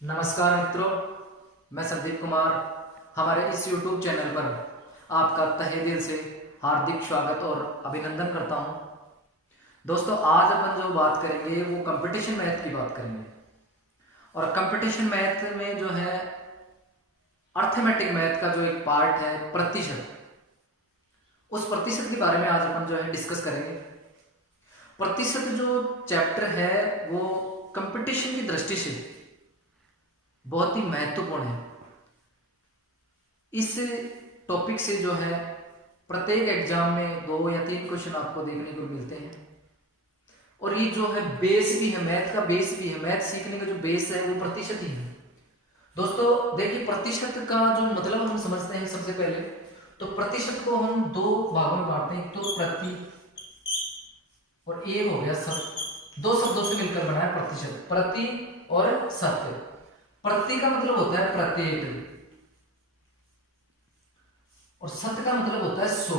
नमस्कार मित्रों, मैं संदीप कुमार। हमारे इस YouTube चैनल पर आपका तहे दिल से हार्दिक स्वागत और अभिनंदन करता हूं। दोस्तों, आज अपन जो बात करेंगे वो कंपटीशन मैथ की बात करेंगे। और कंपटीशन मैथ में जो है अर्थमेटिक मैथ का जो एक पार्ट है प्रतिशत, उस प्रतिशत के बारे में आज अपन जो है डिस्कस करेंगे। प्रतिशत जो चैप्टर है वो कंपटीशन की दृष्टि से बहुत ही महत्वपूर्ण है। इस टॉपिक से जो है प्रत्येक एग्जाम में 2 या 3 क्वेश्चन आपको देखने को मिलते हैं। और ये जो है बेस भी है, मैथ का बेस भी है। मैथ सीखने का जो बेस है वो प्रतिशत ही है। दोस्तों देखिए, प्रतिशत का जो मतलब हम समझते हैं। सबसे पहले तो प्रतिशत को हम 2 भागों में बांटते हैं, एक तो प्रति और एक हो गया सत्य। 2 शब्दों से मिलकर बना है प्रतिशत, प्रति और सत्य। प्रति का मतलब होता है प्रत्येक और सत्य का मतलब होता है 100।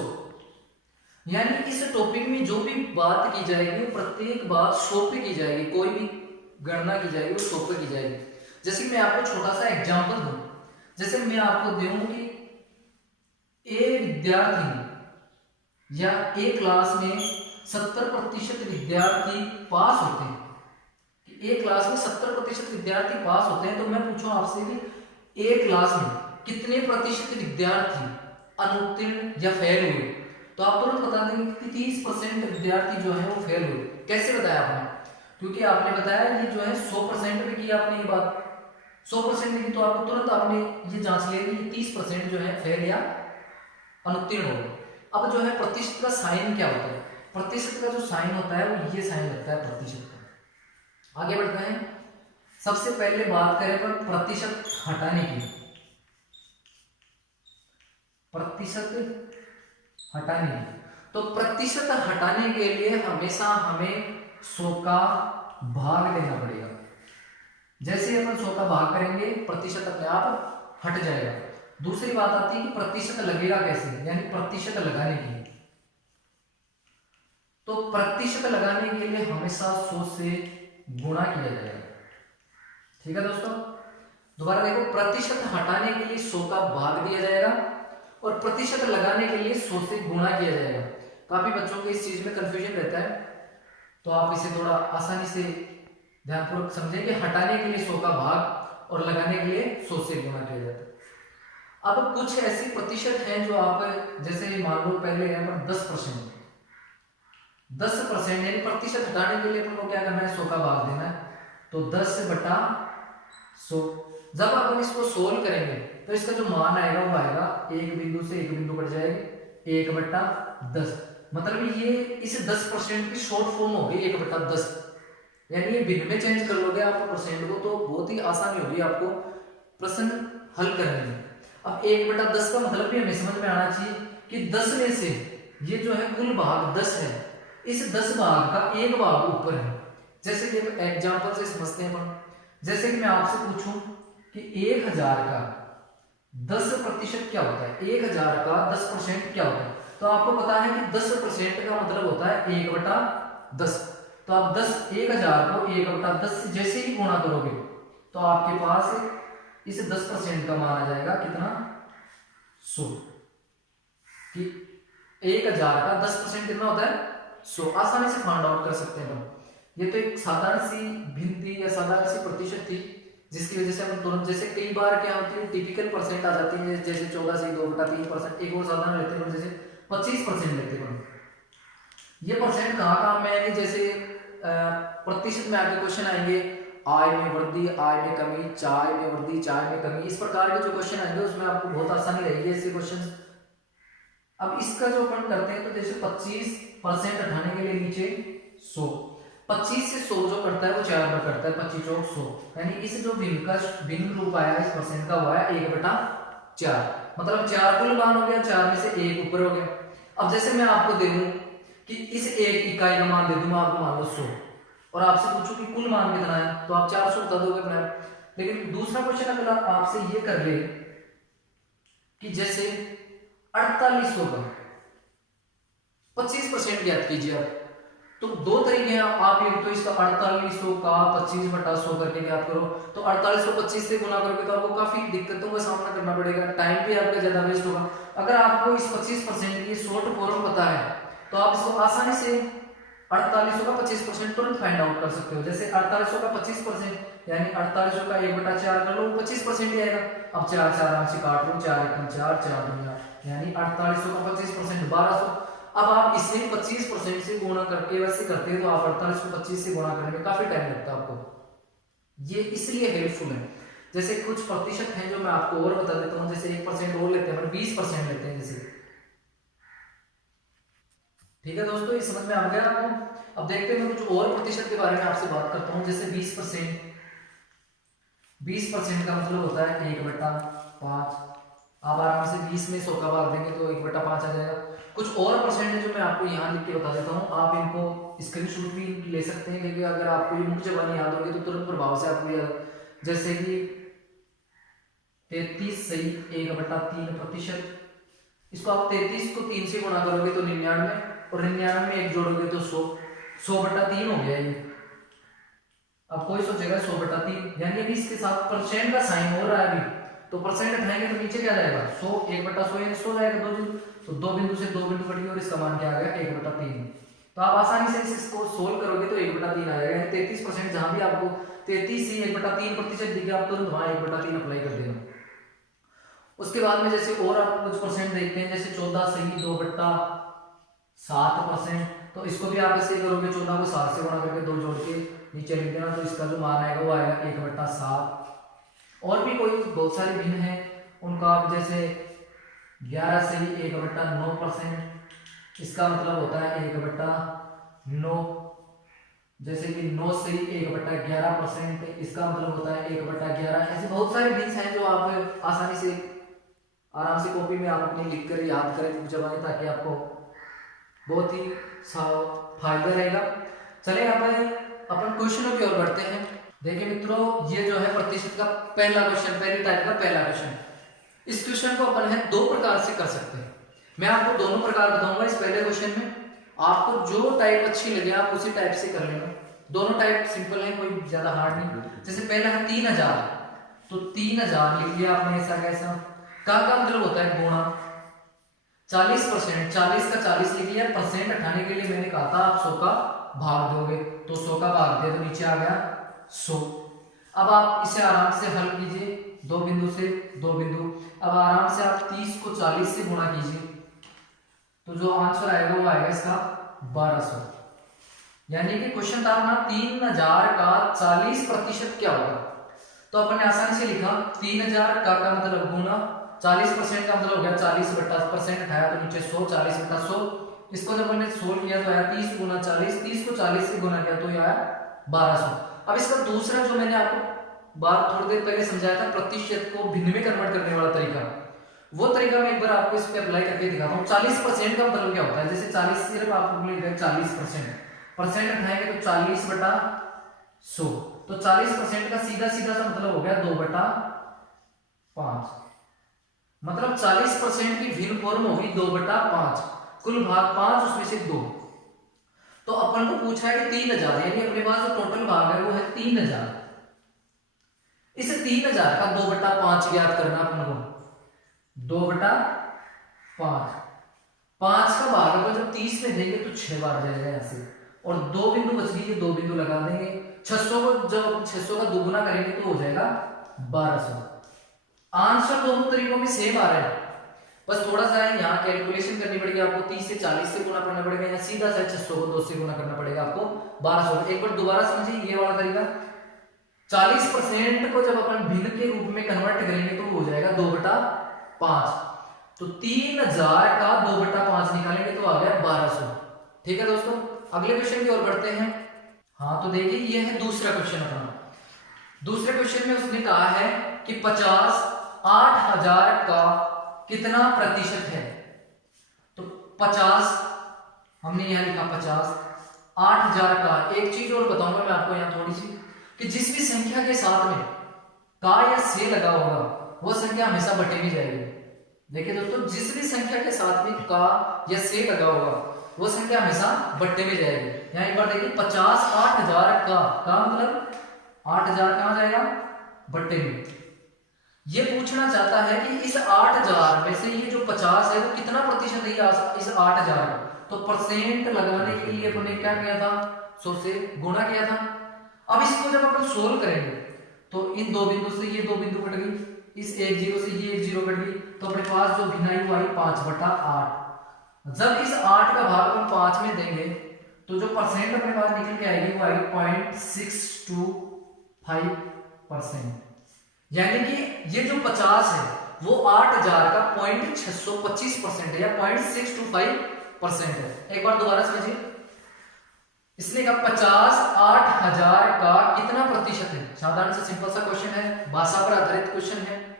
यानी इस टॉपिक में जो भी बात की जाएगी वो प्रत्येक बात 100 पे की जाएगी। कोई भी गणना की जाएगी वो 100 पे की जाएगी। जैसे कि मैं आपको छोटा सा एग्जांपल दूं, जैसे मैं आपको दूं कि एक विद्यार्थी या एक क्लास में 70% विद्यार्थी पास होते हैं, एक क्लास में 70% विद्यार्थी पास होते हैं, तो मैं पूछूं आपसे कि एक क्लास में कितने प्रतिशत विद्यार्थी अनुत्तीर्ण या फेल हुए, तो आप तुरंत बता देंगे कि 30% विद्यार्थी जो है वो फेल हुए। कैसे बताया आपने? क्योंकि आपने बताया ये जो है 100% में किया आपने ये बात, 100% में की, तो आपको तुरंत आपने ये जांच लिया कि 30% जो है फेल या अनुत्तीर्ण हो गए। अब जो है प्रतिशत का साइन क्या होता है? प्रतिशत का जो साइन होता है वो ये साइन लगता है प्रतिशत का। आगे बढ़ते हैं। सबसे पहले बात करें पर प्रतिशत हटाने की। प्रतिशत हटाने की, तो प्रतिशत हटाने के लिए हमेशा हमें 100 का भाग देना पड़ेगा। जैसे अपन 100 का भाग करेंगे प्रतिशत अपने आप हट जाएगा। दूसरी बात आती है कि प्रतिशत लगेगा कैसे, यानी प्रतिशत लगाने की। तो प्रतिशत लगाने के लिए हमेशा 100 से गुणा किया जाएगा। ठीक है दोस्तों, दोबारा देखो, प्रतिशत हटाने के लिए 100 का भाग दिया जाएगा और प्रतिशत लगाने के लिए 100 से गुणा किया जाएगा। काफी बच्चों को इस चीज में कंफ्यूजन रहता है, तो आप इसे थोड़ा आसानी से ध्यानपूर्वक समझें कि हटाने के लिए 100 का भाग और लगाने के लिए 100 से गुणा किया जाता है। अब कुछ ऐसे प्रतिशत हैं जो आप, जैसे मान लो पहले यहाँ पर 10%, 10% यानी प्रतिशत हटाने के लिए अपन को क्या करना है? 100 का भाग देना है, तो 10/100। जब अपन इसको सोल्व करेंगे तो इसका जो मान आएगा वो आएगा, एक बिंदु से एक बिंदु कट जाएगी, 1/10। मतलब ये इस 10% की शॉर्ट फॉर्म होगी 1/10। यानी ये भिन्न में चेंज कर लोगे आप परसेंट को, तो बहुत ही आसानी होगी आपको प्रश्न हल करने में। अब 1/10 का मतलब भी हमें समझ में आना चाहिए कि 10 में से ये जो है कुल भाग 10 है, इस 10 भाग का एक भाग ऊपर है। जैसे कि एग्जांपल से समझते हैं अपन। जैसे कि मैं आपसे पूछूं कि 1000 का 10% क्या होता है, 1000 का 10% क्या होता है, तो आपको पता है कि 10% का मतलब होता है 1/10। तो आप 1000 को 1/10 से जैसे ही गुणा करोगे तो आपके पास इस 10% का मान आ जाएगा कितना? 100। कि 1000 का 10% कितना होता है? 100। आसानी से फाइंड आउट कर सकते हैं हम। ये तो एक साधारण सी भिन्नती या साधारण सी प्रतिशत थी, जिसकी वजह से हम तुरंत, जैसे कई बार क्या होती है टिपिकल परसेंट आ जाती है, जैसे 14 से 2/3%। एक और साधारण लेते हैं जैसे 25% लेते हैं। ये परसेंट कहाँ कहाँ में आएंगे? जैसे प्रतिशत में आगे क्वेश्चन आएंगे, आय में वृद्धि, आय में कमी, चाय में वृद्धि, चाय में कमी, इस प्रकार के जो क्वेश्चन आएंगे उसमें आपको बहुत आसानी रहेगी ऐसे क्वेश्चन। अब इसका जो अपन करते हैं, तो जैसे 25% हटाने के लिए नीचे 100, 25 से 100 जो करता है वो 4 बार करता है, 25 चौक 100। यानी इस जो भिन्न का भिन्न रूप आया इस परसेंट का हुआ है 1/4। मतलब 4 कुल मान हो गया, 4 में से 1 ऊपर हो गया। अब जैसे मैं आपको दे दूं कि इस एक इकाई का मान दे दूं, आपको मान लो 100, और आपसे पूछूं कि कुल मान कितना है, तो आप 400 बता दोगे अपने आप। लेकिन दूसरा क्वेश्चन अगर आपसे ये कर ले कि जैसे 4800 का 25% ज्ञात कीजिए आप, तो दो तरीके हैं, आप एक तो इसका 4800 का 25/100 करके ज्ञात करो, तो 48 को 25 से गुना करोगे तो आपको काफी दिक्कतों का सामना करना पड़ेगा, टाइम भी आपका ज्यादा वेस्ट होगा। अगर आपको इस 25% की शॉर्ट फॉर्म पता है तो आप इसको आसानी से 4800 का 25% तुरंत फाइंड आउट कर सकते हो। जैसे 4800 का 25% यानी 4800 का 1/4 कर लो, 25% ही आएगा। अब 4 4 आराम से काट लो, 4 एकम 4 4 दूनी 8, यानी 4800 का 25% 1200। अब आप इसे 25% से गुणा करके वैसे करते हैं तो आप 48 को 25 से गुणा करने में काफी टाइम लगता है आपको। ये इसलिए हेल्पफुल है। जैसे कुछ प्रतिशत हैं जो मैं आपको और बता देता हूँ, जैसे 1% और लेते हैं, 20% लेते हैं जैसे। ठीक है दोस्तों, ये समझ में आ गया आपको। अब देखते हैं मैं कुछ और प्रतिशत के बारे में आपसे बात करता हूँ। जैसे 20%, 20% का मतलब होता है 1/5। आप आराम से 20 में 100 का भाग देंगे तो 1/5 आ जाएगा। कुछ और परसेंट है जो मैं आपको यहाँ लिख के बता देता हूँ, आप इनको स्क्रीनशॉट भी ले सकते हैं, क्योंकि अगर आपको ये मुख्य जबानी याद होगी तो तुरंत प्रभाव से आपको याद। जैसे कि 33 सही 1/3%। इसको आप 33 को 3 से गुणा करोगे तो 99, और 99 में 1 जोड़ोगे तो 100, 100/3 हो गया ये। अब कोई सोचेगा 100/3 यानी अभी इसके साथ परसेंट का साइन हो रहा है अभी, तो परसेंट उठाएंगे तो नीचे क्या जाएगा 100, 1/100 यानी 100 जाएगा। तो दो बिंदु से दो बिंदु कट गए और इसका मान क्या आ गया 1/3। तो आप आसानी से इसको सोल्व करोगे तो 1/3 आ जाएगा। यानी 33% जहां भी आपको 33 से 1/3% दिखे आप तुरंत वहां 1/3 अप्लाई कर देना। उसके बाद में जैसे और आप कुछ परसेंट देखते हैं, जैसे 14 सही 2/7%। तो इसको भी आप ऐसे करोगे, 14 को 7 से गुणा करके 2 जोड़ के नीचे लिख देना, तो इसका जो मान आएगा वो आएगा 1/7। और भी कोई बहुत सारे भिन्न है उनका आप जैसे 11 सही 1/9%, इसका मतलब होता है 1/9। जैसे कि 9 सही 1/11%, इसका मतलब होता है 1/11। ऐसे बहुत सारे भिन्न हैं जो आप आसानी से आराम से कॉपी में आप अपनी लिख कर याद करें जब, ताकि आपको बहुत ही फायदा रहेगा। चलिए अपन क्वेश्चनों की ओर बढ़ते हैं। देखिए मित्रों, ये जो है प्रतिशत का पहला क्वेश्चन, पहली टाइप का पहला क्वेश्चन। इस क्वेश्चन को अपन है दो प्रकार से कर सकते हैं। मैं आपको दोनों प्रकार बताऊंगा इस पहले क्वेश्चन में। आपको जो टाइप अच्छी लगे आप उसी टाइप से कर लेना। दोनों टाइप सिंपल है, कोई ज्यादा हार्ड नहीं। जैसे पहला है 3000, तो 3000 लिख लिया आपने ऐसा कैसा, का मतलब होता है गुणा 40%, 40 का 40 लिख लिया। परसेंट हटाने के लिए मैंने कहा था आप 100 का भाग दोगे, तो 100 का भाग दिया तो नीचे आ गया 100। अब आप इसे आराम से हल कीजिए, दो बिंदु से दो बिंदु। अब आराम से आप 30 को 40 से गुणा कीजिए, तो जो आंसर आएगा वो आएगा इसका 1200। यानी कि क्वेश्चन था अपना 3000 का 40% क्या होगा। तो अपन ने आसानी से लिखा 3000 का मतलब गुना 40% का मतलब हो गया 40/% हटाया तो नीचे 100, 40/100। इसको जब मैंने सोल्व किया तो आया 30 गुना 40, 30 को 40 से गुना किया तो ये आया 1200। अब इसका दूसरा जो मैंने आपको बात थोड़ी देर पहले समझाया था, प्रतिशत को भिन्न में कन्वर्ट करने वाला तरीका, वो तरीका मैं एक बार आपको इस पे अप्लाई करके दिखाता हूँ। 40% का मतलब क्या होता है, जैसे 40 सिर्फ आपको लिख दिया 40%, परसेंट उठाएंगे तो 40/100, तो 40% का सीधा सीधा सा मतलब हो गया 2/5। मतलब 40% की भिन्न फॉर्म होगी 2/5, कुल भाग 5 उसमें से 2। तो अपन को पूछा है कि 3000, यानी अपने पास जो टोटल भाग है वो है 3000। इस 3000 का 2/5 ज्ञात करना अपन को, 2/5, 5 का भाग अगर जब 30 में देंगे तो 6 बार जाएगा यहां से, और दो बिंदु बच गई, दो बिंदु लगा देंगे। 600 को जब 600 का दोगुना करेंगे तो हो जाएगा 1200। आंसर दोनों तरीकों में सेम आ रहा है, बस थोड़ा सा यहाँ कैलकुलेशन करनी पड़ेगी आपको। 30 से 40 से गुना करना पड़ेगा, या सीधा सा 600 को 2 से गुना करना पड़ेगा आपको 1200। एक बार दोबारा समझिए ये वाला तरीका। 40% को जब अपन भिन्न के रूप में कन्वर्ट करेंगे तो हो जाएगा 2/5। तो 3000 का 2/5 निकालेंगे तो आ गया 1200। ठीक है दोस्तों, अगले क्वेश्चन की ओर बढ़ते हैं। हाँ, तो देखिए ये है दूसरा क्वेश्चन अपना। दूसरे क्वेश्चन में उसने कहा है कि 50 8000 का कितना प्रतिशत है। तो 50 हमने यहां लिखा 50, 8000 का। एक चीज और बताऊंगा मैं आपको यहां थोड़ी सी, कि जिस भी संख्या के साथ में का या से लगा होगा वो संख्या हमेशा बटे में जाएगी। देखिए दोस्तों, जिस भी संख्या के साथ में का या से लगा होगा वो संख्या हमेशा बट्टे में जाएगी। यहाँ एक बार देखिए 50 8000 का मतलब 8000 कहाँ जाएगा बट्टे में। ये पूछना चाहता है कि इस 8000 में से ये जो 50 है वो कितना प्रतिशत है इस 8000 का। तो परसेंट लगाने के लिए अपने क्या किया था 100 से गुणा किया था। अब इसको जब अपन सोल्व करेंगे तो इन दो बिंदु से ये दो बिंदु कट गई, इस एक जीरो से ये एक जीरो कट गई, तो अपने पास जो भिन्नाई वो आई 5/8। जब इस 8 का भाग हम 5 में देंगे तो जो परसेंट अपने पास निकल के आएगी वो आएगी 0.625%। यानी कि ये जो 50 है वो 8000 का 0.625% है या 0.625% है। एक बार दोबारा समझिए, इसने कहा 50 8000 का कितना प्रतिशत है। साधारण से सिंपल सा क्वेश्चन है, भाषा पर आधारित क्वेश्चन है।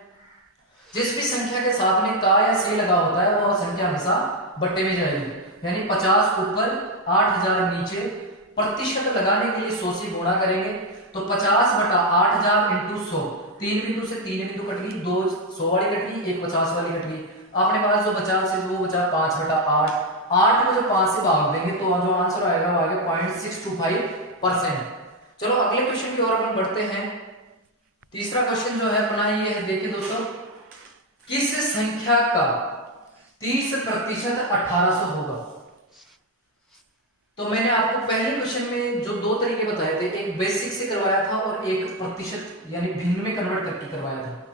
जिस भी संख्या के साथ में का या से लगा होता है वो संख्या हमेशा बट्टे में जाएगी। यानी 50 ऊपर 8000 नीचे, प्रतिशत लगाने के लिए 100 से गुणा करेंगे तो 50/8000 × 100, तीन बिंदु से तीन बिंदु कट गई, दो 100 वाली कट गई, एक 50 वाली कट गई। अपने पास जो बचा से वो बचा 5/8। 8 को जब 5 से भाग देंगे तो जो आंसर आएगा वो आएगा 0.625%। चलो अगले क्वेश्चन की ओर अपन बढ़ते हैं। तीसरा क्वेश्चन जो है अपना ये है, देखिए दोस्तों, किस संख्या का 30% 1800 होगा। तो मैंने आपको पहले क्वेश्चन में जो दो तरीके बताए थे, एक बेसिक से करवाया था और एक प्रतिशत यानी भिन्न में कन्वर्ट करके करवाया था।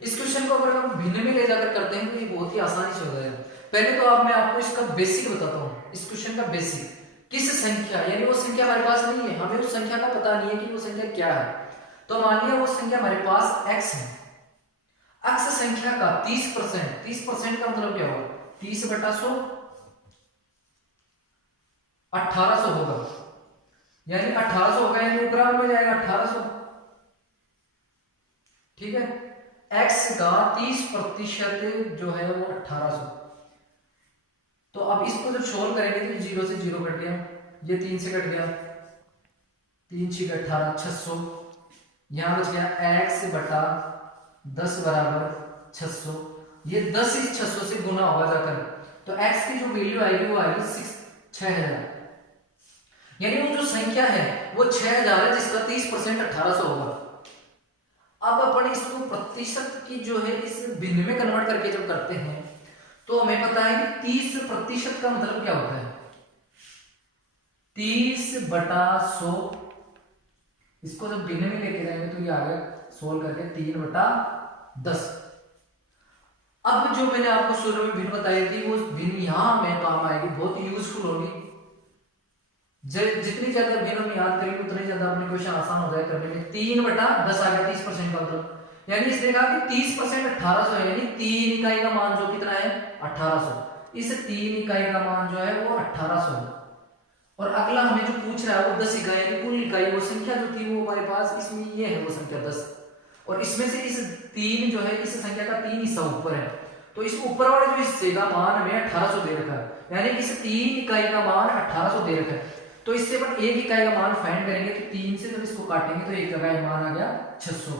इस क्वेश्चन को अगर हम भिन्न में ले जाकर करते हैं तो ये बहुत ही आसानी से हो जाएगा। पहले तो मैं आपको इसका बेसिक बताता हूं। इस क्वेश्चन का बेसिक, किस संख्या, यानी वो संख्या हमारे पास नहीं है, हमें उस संख्या का पता नहीं है कि वो संख्या क्या है। तो मान लिया वो संख्या हमारे पास x है। x संख्या का 30% का मतलब क्या होगा 30/100 1800 होगा। यानी 1800 होगा, यानी ऊपर में जाएगा 1800। ठीक है, x का 30% जो है वो 1800। तो अब इसको जब सोल्व करेंगे तो 0 से 0 कट गया, ये 3 से कट गया, 3 6 18 600। यहां बच गया x/10 बराबर 600। ये 10 इस 600 से गुना होगा जाकर, तो x की जो वैल्यू आएगी वो आएगी 6000। यानी वो जो संख्या है वो 6000 है जिसका 30% 1800 होगा। अब अपन इसको प्रतिशत की जो है इस भिन्न में कन्वर्ट करके जब करते हैं तो हमें पता है कि 30% का मतलब क्या होता है 30/100। इसको जब भिन्न में लेके जाएंगे तो ये आ गया सोल्व करके 3/10। अब जो मैंने आपको शुरू में भिन्न बताई थी वो भिन्न यहां में काम आएगी, बहुत यूजफुल होगी। जितनी ज्यादा भिन्न में याद करेंगे उतने ज्यादा अपने क्वेश्चन आसान हो जाए करने में। 3/10 आ गया 30% का मतलब, यानी इसने कहा कि 30% 1800 है, यानी 3 इकाई का मान जो कितना है 1800। इस 3 इकाई का मान जो है वो 1800 है। और अगला हमें जो पूछ रहा है वो 10 इकाई, कुल इकाई वो संख्या जो थी वो हमारे पास इसमें ये है वो संख्या 10। और इसमें से इस 3 जो है इस संख्या का 3 हिस्सा ऊपर है, तो इस ऊपर वाले जो हिस्से का मान हमें 1800 दे रखा है। यानी इस 3 इकाई का मान 1800 दे रखा है। तो इससे अपन 1 इकाई का मान फाइंड करेंगे तो 3 से जब इसको काटेंगे तो 1 इकाई का मान आ गया 600।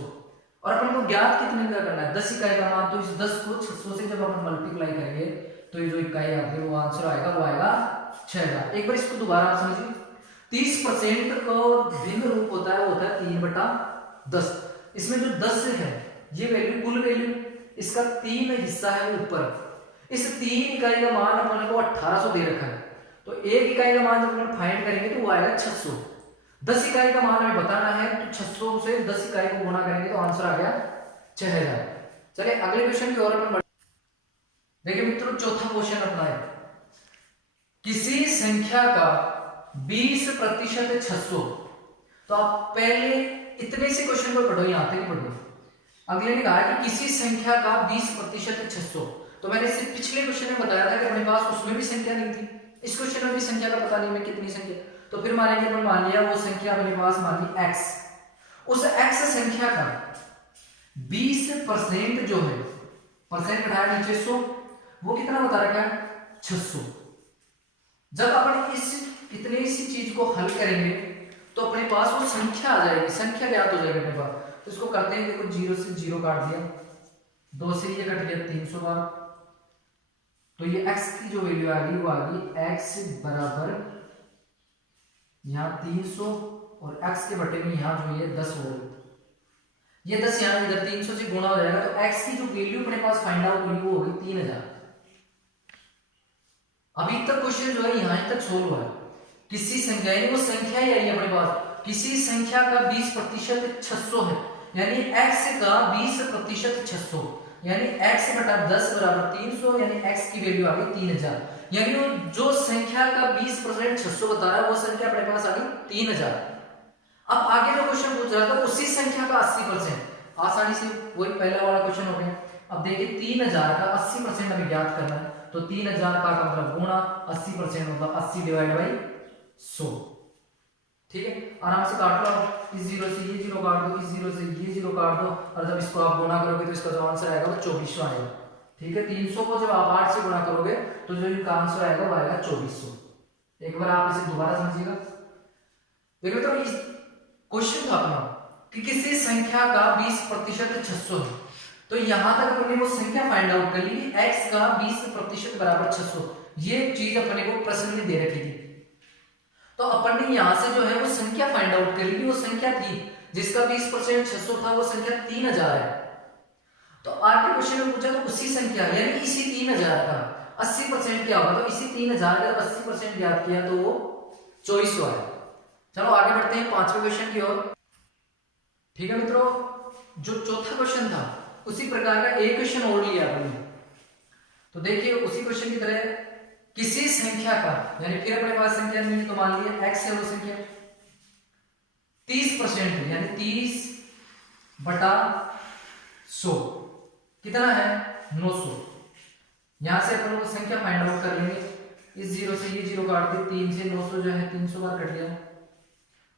और अपन को ज्ञात कितने का करना है 10 इकाई का मान, तो इस 10 को 600 से जब अपन मल्टीप्लाई करेंगे तो ये जो इकाई आती है वो आंसर आएगा वो आएगा 6000। एक बार इसको दोबारा समझिए, 30% का भिन्न रूप होता है वो होता है 3/10। इसमें जो 10 है ये वैल्यू कुल वैल्यू, इसका 3 हिस्सा है वो ऊपर। इस 3 इकाई का मान अपन को 1800 दे रखा है, तो 1 इकाई का मान जब अपन फाइंड करेंगे तो वो आएगा 600। 10 इकाई का मान हमें बताना है तो 600 से 10 इकाई को गुणा करेंगे तो आंसर आ गया 6000। चलिए अगले क्वेश्चन की ओर अपन बढ़ते। देखिए मित्रों, चौथा क्वेश्चन अपना है, किसी संख्या का 20% 600। तो आप पहले इतने से क्वेश्चन को पढ़ो, यहां तक पढ़ो। अगले ने कहा कि किसी संख्या का 20% 600। तो मैंने इससे पिछले क्वेश्चन में बताया था कि अपने पास उसमें भी संख्या नहीं थी, इस क्वेश्चन में भी संख्या का पता नहीं मैं कितनी संख्या। तो फिर मानेंगे अपन मान लिया वो संख्या अपने पास मान ली x। उस x संख्या का 20% जो है, परसेंट बढ़ाया नीचे 100, वो कितना बता रखा है 600। जब अपन इस इतनी सी चीज को हल करेंगे तो अपने पास वो संख्या आ जाएगी, संख्या ज्ञात हो जाएगी अपने पास। तो इसको करते हैं, देखो 0 से 0 काट दिया, 2 से ये कट गया 300 बार, तो ये x की जो वैल्यू आ गई वो आ गई x बराबर यहाँ 300 और x के बटे में यहाँ जो ये 10 हो, ये 10 यहाँ इधर 300 से गुणा हो जाएगा, तो x की जो वैल्यू अपने पास फाइंड आउट हुई वो होगी 3000। अभी तक क्वेश्चन जो है यहाँ तक सोल्व हुआ है। किसी संख्या, यानी वो संख्या ही आई है अपने पास, किसी संख्या का 20% 600 है, यानी x का 20% 600, यानी x बटा 10 बराबर 300, यानी x की वैल्यू आ गई 3000। यानी वो जो संख्या का 20% 600 बता रहा है वो संख्या अपने पास आ गई 3000। अब आगे जो क्वेश्चन पूछ रहा था उसी संख्या का 80%, आसानी से वही पहला वाला क्वेश्चन हो गया। अब देखिए 3000 का 80% हमें ज्ञात करना है, तो 3000 का मतलब गुणा 80% मतलब 80 डिवाइड बाई 100। ठीक है, आराम से काट लो, इस जीरो से ये जीरो काट दो, इस जीरो से ये जीरो काट दो, और जब इसको आप गुणा करोगे तो इसका जो आंसर आएगा वो 2400 आएगा। ठीक है, 300 को जब आप 8 से गुणा करोगे तो जो इनका आंसर आएगा वो आएगा 2400। एक बार आप इसे दोबारा समझिएगा। देखो तो इस क्वेश्चन था अपना कि किसी संख्या का 20% 600 है, तो यहां तक अपने वो संख्या फाइंड आउट कर ली कि x का 20% बराबर 600, ये चीज अपने को प्रश्न में दे रखी थी। तो अपन ने यहां से जो है वो संख्या फाइंड आउट कर ली, वो संख्या थी जिसका 20% 600 था, वो संख्या 3000 है। तो आगे क्वेश्चन में पूछा तो उसी संख्या यानी इसी 3000 का 80% क्या होगा, तो इसी 3000 का 80% ज्ञात किया तो वो 2400 है। चलो आगे बढ़ते हैं पांचवें क्वेश्चन की ओर। ठीक है मित्रों, जो चौथा क्वेश्चन था उसी प्रकार का एक क्वेश्चन और लिया हमने। तो देखिए उसी क्वेश्चन की तरह किसी संख्या का, यानी फिर अपने पास संख्या नहीं है तो मान लिया x है वो संख्या 30% यानी 30 बटा 100 कितना है 900। यहां से अपन लोग संख्या फाइंड आउट कर लेंगे, इस जीरो से ये जीरो काट दिए, 3 से 900 जो है 300 बार कट गया,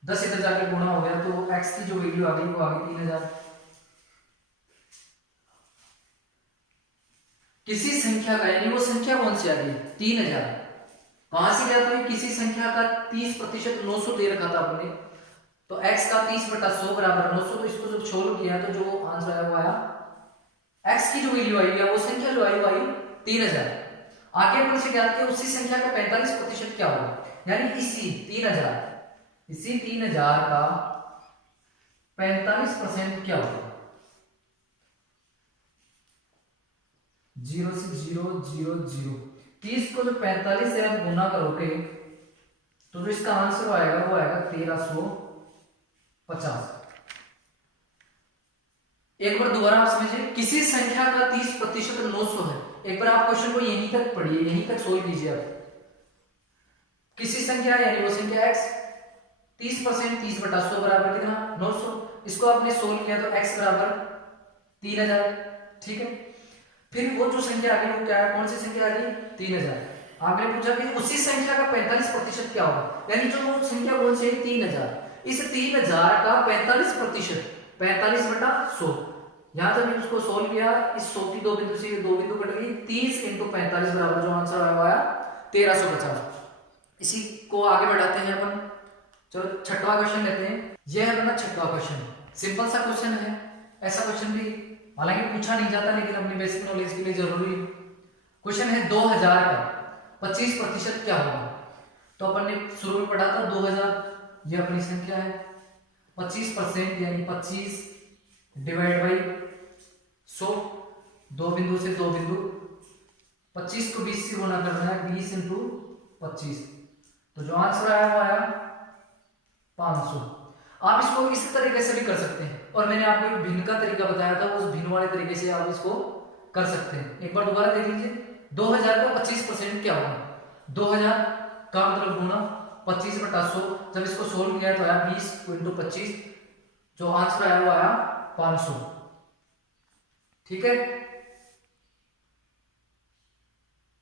10 इधर जाके गुणा हो गया, तो x की जो वैल्यू आ गई वो आ गई 3000। किसी संख्या का, यानी वो संख्या कौन सी आ गई 3000, कहां से ज्ञात हुई, किसी संख्या का 30% 900 दे रखा था आपने, तो x का 30 बटा 100 बराबर 900, तो इसको जब सोल्व किया तो जो आंसर आया वो आया, x की जो वैल्यू आई है वो संख्या जो आई वो आई 3000। आगे अपन से ज्ञात किया उसी संख्या का 45% क्या होगा, यानी इसी 3000 का 45% क्या होगा, 06000। 30 को जो 45 से आप गुना करोगे तो जो इसका आंसर आएगा वो आएगा 1350। एक बार दोबारा आप समझिए, किसी संख्या का 30% 900 है। एक बार आप क्वेश्चन को यहीं तक पढ़िए, यहीं तक सोल्व कीजिए आप। किसी संख्या यानी वो संख्या x 30% 30 बटा 100 बराबर कितना 900, इसको आपने सोल्व किया तो x बराबर 3000। ठीक है, फिर वो जो संख्या आ गई वो क्या है, कौन सी संख्या आ गई 3000। आपने पूछा कि उसी संख्या का 45% क्या होगा, यानी जो वो संख्या कौन सी है 3000, इस 3000 का 45% 45 बटा 100। यहां तक उसको सोल्व किया, इस 100 की दो बिंदु से दो बिंदु कट गई, 30 × 45 बराबर जो आंसर आया 1350। इसी को आगे बढ़ाते हैं अपन। चलो छठवां क्वेश्चन लेते हैं। यह है अपना छठवां क्वेश्चन, सिंपल सा क्वेश्चन है। ऐसा क्वेश्चन भी हालांकि पूछा नहीं जाता लेकिन अपनी बेसिक नॉलेज के लिए जरूरी है। क्वेश्चन है 2000 का 25% क्या होगा। तो अपन ने शुरू में पढ़ा था 2000, ये अपनी संख्या है, 25% यानी 25 डिवाइड बाई 100, दो बिंदु से दो बिंदु, 25 को 20 से गुणा करना है, 20 × 25, तो जो आंसर आया वो आया 500। आप इसको इस तरीके से भी कर सकते हैं, और मैंने आपको एक भिन्न का तरीका बताया था, उस भिन्न वाले तरीके से आप इसको कर सकते हैं। एक बार दोबारा देख लीजिए, 2000 का 25% क्या होगा, 2000 का मतलब गुणा 25 बटा 100, जब इसको सोल्व किया तो आया 20 × 25, जो आंसर आया वो आया 500। ठीक है,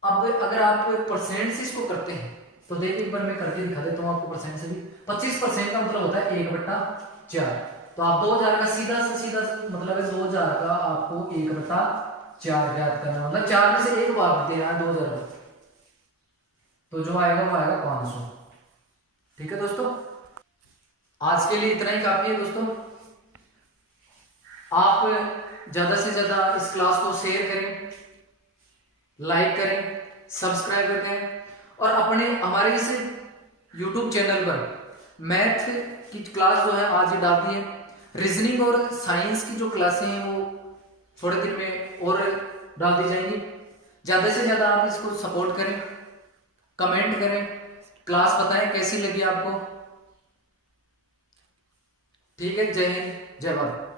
अब अगर आप परसेंट से इसको करते हैं तो देखिए एक बार मैं करके दिखा देता हूं आपको परसेंट से भी। 25% का मतलब होता है 1/4, तो आप 2000 का सीधा से सीधा मतलब है 2000 का आपको 1/4 ज्ञात करना, मतलब 4 में से एक भाग देना है 2000, तो जो आएगा वो आएगा 500। ठीक है दोस्तों, आज के लिए इतना ही काफी है दोस्तों। आप ज्यादा से ज्यादा इस क्लास को शेयर करें, लाइक करें, सब्सक्राइब करें, और अपने हमारे इस YouTube चैनल पर मैथ की क्लास जो है आज ही डाल दी है। रीजनिंग और साइंस की जो क्लासें हैं वो थोड़े दिन में और डाल दी जाएंगी। ज़्यादा से ज़्यादा आप इसको सपोर्ट करें, कमेंट करें, क्लास बताएं कैसी लगी आपको। ठीक है, जय हिंद, जय भारत।